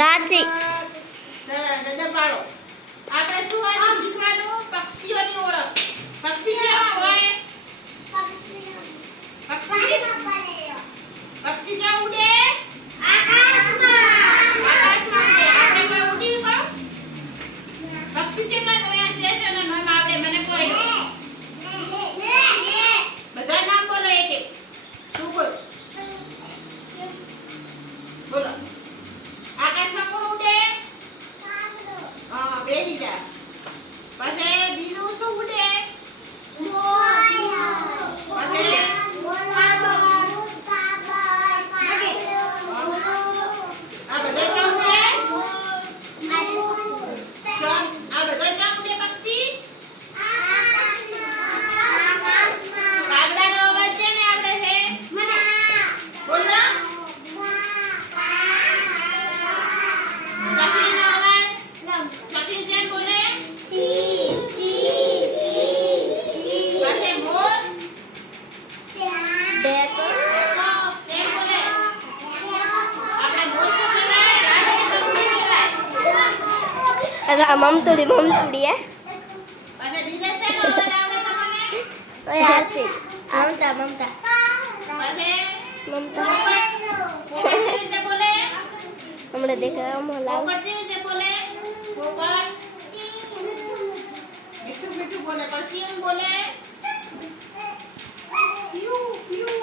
કાચી સરસ દબાડો. આપણે શું આજે શીખવાનું? પક્ષીઓની ઓળખ. પક્ષી કેવા હોય? પક્ષી ક્યાં ઉડે? આકાશમાં ઉડે. આપણે કોઈ ઉડી પણ પક્ષી કેટલા જોયા છે? જેના નામ આવડે મને કોઈ? બધા નામ બોલો એક એક. તું બોલ. બોલો. આકાશમાં કોણ ઉડે? હા, બેસી જા. પછી બીજું શું ઉડે? આ બધા ક્યાં ઉડે? આ બધા ક્યાં ઉડે પક્ષી? કાગડાનો અવાજ છે ને આપણે છે? બોલો. ચકલીનો અવાજ? ચકલી જેમ બોલે? અને મોર? ડેકો કેમ બોલે? આપણે મોર શું કહેવાય? રાષ્ટ્રીય પક્ષી કહેવાય. મમતુડી હે અને બીજા શેનો અવાજ આવડે તમને? ઓય આરતી મમતા મમતા અને મમતા પોપટ કેવી રીતે બોલે? હમણાં દેખાવામાં લાવ પોપટ કેવી રીતે બોલે? પોપટ મીઠું મીઠું બોલે. પણ ચીમ બોલે? પ્યુ પ્યુ.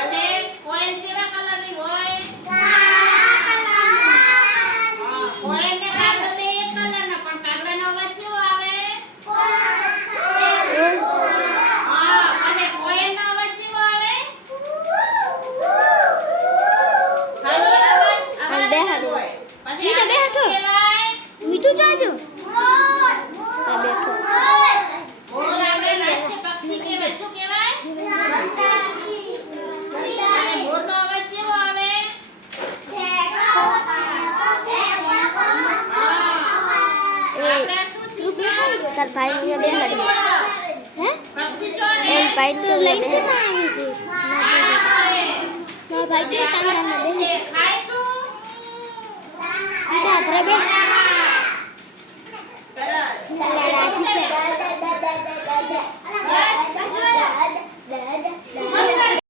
અને કોયલ કેવા કલરની હોય? હા, કોયલ ને કાગડો બે એક કલરના, પણ કાગડાનો અવાજ કેવો આવે? હા, અને કોયલનો અવાજ કેવો આવે? ખાલી અવાજ અવાજ જ હોય. પછી ઈ તો આને બેઠો. શું કહેવાય? મીઠું ચાજો આ બેઠો મોર આપણે રાષ્ટ્રીય પક્ષી કહેવાય. શું કહેવાય? અને મોરનો અવાજ કેવો આવે? આપણે આ શું શીખ્યા? તાર ભાઈ ને પક્ષીઓની બેહાડી ઓળખ. હે પક્ષી ચોર હે? એમ ભાઈ તો લઈને છે ખાય મારા ભાઈ તો શું? કાંદામાં બેહી ખાય શું? ઈતા આપણે બે